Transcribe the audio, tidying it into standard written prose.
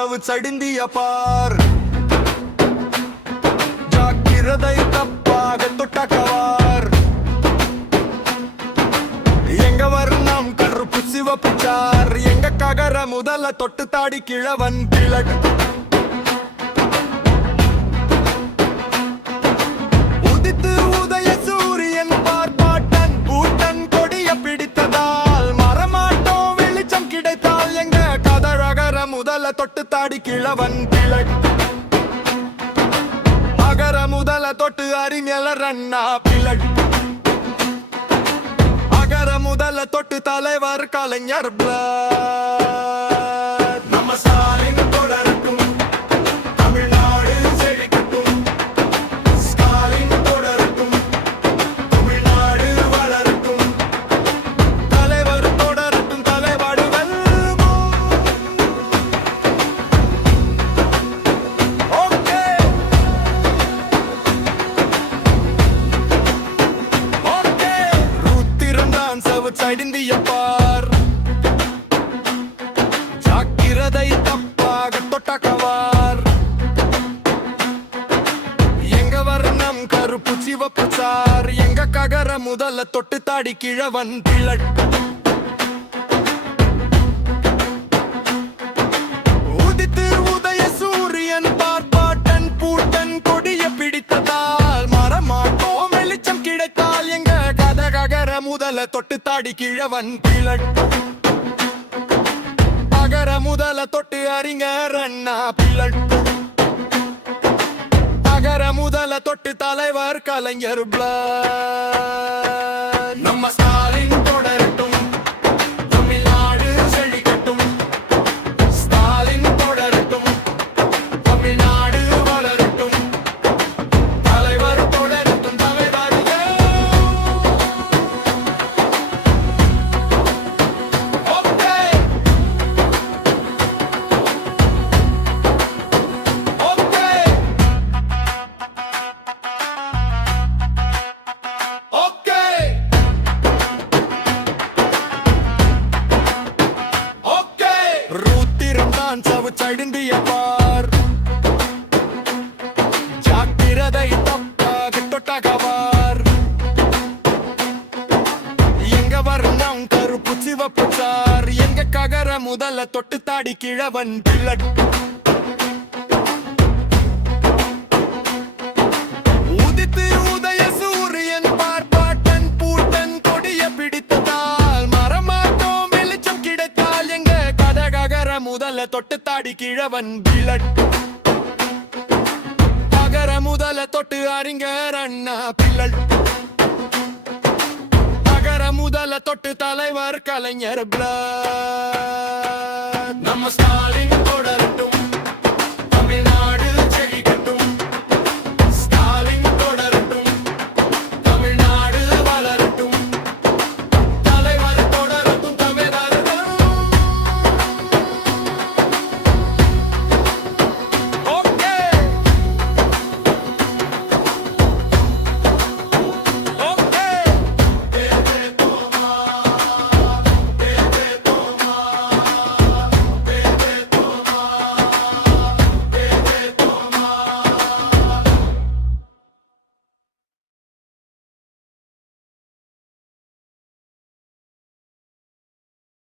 சவுச்சடிந்திய பார் ஜாக்கிரதை தப்பாக தொட்டக்கவார் எங்க வர்ணம் கருப்பு சிவப்பு சார் எங்க ககர முதல தொட்டு தாடி கிழவன் கிழக் உதித்து உதய சூரியன் பார்ப்பாட்டன் பூட்டன் கொடிய பிடித்ததால் மரமாட்டோம் வெளிச்சம் கிடைத்தால் எங்க கதழகர முதல தொட்டு தாடி கிழவன் கிழக் அகர முதல தொட்டு அறிஞரண்ணா பிளட் அகர முதல தொட்டு தலைவர் கலைஞர் பிளட் நம்ம ஸ்டாலின் தொடரட்டும் தமிழ்நாடு செழிக்கட்டும் ஸ்டாலின் தொடரட்டும் தமிழ்நாடு வளரட்டும் தலைவர் தொடரட்டும் தலைவாடு வெல்வோம் ஓகே ஓகே ரூத்திரந்தான் சவுச்சடிந்திய பார் ஜாக்கிரதை தப்பாக தொட்டக்கவார் எங்க வர்ணம் கருப்பு சிவப்பு சார் எங்க ககர முதல தொட்டு தாடி கிழவன் பிளட் உதித்து உதய சூரியன் பார்ப்பாட்டன் பூட்டன் கொடிய பிடித்ததால் மரமாட்டோம் வெளிச்சம் கிடைத்தால் எங்க கத ககர முதல தொட்டு தாடி கிழவன் பிளட் அகர முதல தொட்டு அறிஞர் அண்ணா பிளட் அகர முதல தொட்டு தலைவர் கலைஞர் பிளட் நம்ம ஸ்டாலின் தொடரட்டும் தமிழ்நாடு செழிக்கட்டும் ஸ்டாலின் தொடரட்டும் தமிழ்நாடு வளரட்டும் தலைவர் தொடரட்டும் தலைவர் ஓகே ஓகே ஓகே ஓகே ரூத்திரந்தான் சவுச்சடிந்திய பார் ஜாக்கிரதை தப்பாக தொட்டகவார் எங்க வர்ணம் கருப்பு சிவப்பு சார் எங்க ககர முதல தொட்டு தாடி கிழவன் பிளட் உதித்து உதய சூரியன் பார்ப்பாட்டன் பூட்டன் கொடிய பிடித்ததால் மரமாட்டோம் வெளிச்சம் கிடைத்தால் எங்க கத ககர முதல தொட்டு தாடி கிழவன் பிளட் அகர முதல தொட்டு அறிஞர் அண்ணா பிளட் அகர முதல தொட்டு தலைவர் கலைஞர் பிளட் நம்ம ஸ்டாலின் தொடரட்டும்